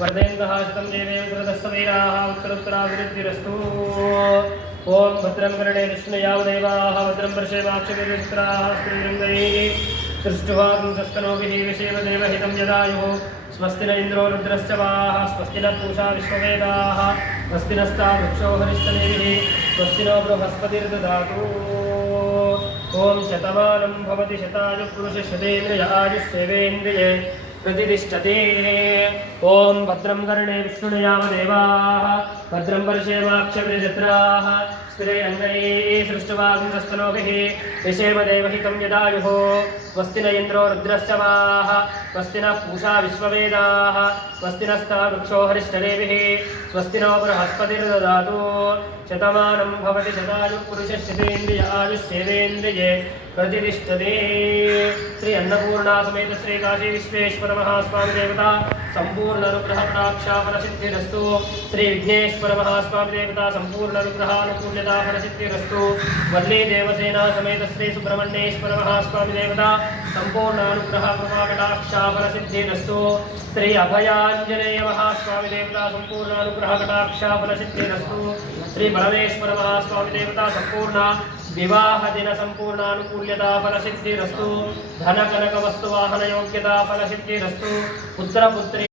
वर्धयन्तः शतं देवेन्द्रदस्तवीराः उत्तरोत्तराभिवृद्धिरस्तु। ओम भद्रं कर्णे विष्णुयावदेवाः भद्रं वर्षेवाक्षभिर्विचित्राः स्त्रीलिङ्गैः सृष्टुवांसस्तनोभिः विषेवदेवहितं यदायुः स्वस्ति न इन्द्रो रुद्रश्च वाः स्वस्ति न पूषा विश्ववेदाः स्वस्ति नस्ता वृक्षो हरिष्ठनेमिः स्वस्ति नो बृहस्पतिर्दधातु। ओम शतमानं भवति शतायुः पुरुषः शतेन्द्रिय आयुष्येवेन्द्रिये प्रतिष्ठते। ओम भद्रं कर्णे विष्णुयावदेवाः भद्रं वर्षेवाक्षभिर्विचित्राः स्त्रीलिङ्गैः सृष्टुवांसस्तनोभिः विषेवदेवहितं यदायुः स्वस्ति न इन्द्रो रुद्रश्च वाः स्वस्ति नः पूषा विश्ववेदाः स्वस्ति नस्ता वृक्षो हरिष्ठनेमिः स्वस्ति नो बृहस्पतिर्दधातु। शतमानं भवति शतायुः पुरुषः शतेन्द्रिय आयुष्येवेन्द्रिये प्रतिष्ठते। श्री अन्नपूर्णा समेत श्री काशी विश्वेश्वर महास्वामी देवता संपूर्ण अनुग्रह कटाक्षा फलसिद्धिरस्तु। श्री विघ्नेश्वर महास्वामी देवता संपूर्ण अनुग्रह अनुकूल्यता फलसिद्धिरस्तु। वल्ली देवसेना समेत श्री सुब्रह्मण्येश्वर महास्वामी देवता संपूर्ण अनुग्रह कृपा कटाक्षा फलसिद्धिरस्तु। श्री अभयांजनेय महास्वामी देवता संपूर्ण अनुग्रह कटाक्षा फलसिद्धिरस्तु। श्री परमेश्वर महास्वामी देवता संपूर्ण विवाह दिन संपूर्णानुकूल्यता फलसिद्धिरस्तु। धन कनक वस्तु वाहन योग्यता फलसिद्धिरस्तु। पुत्र पुत्री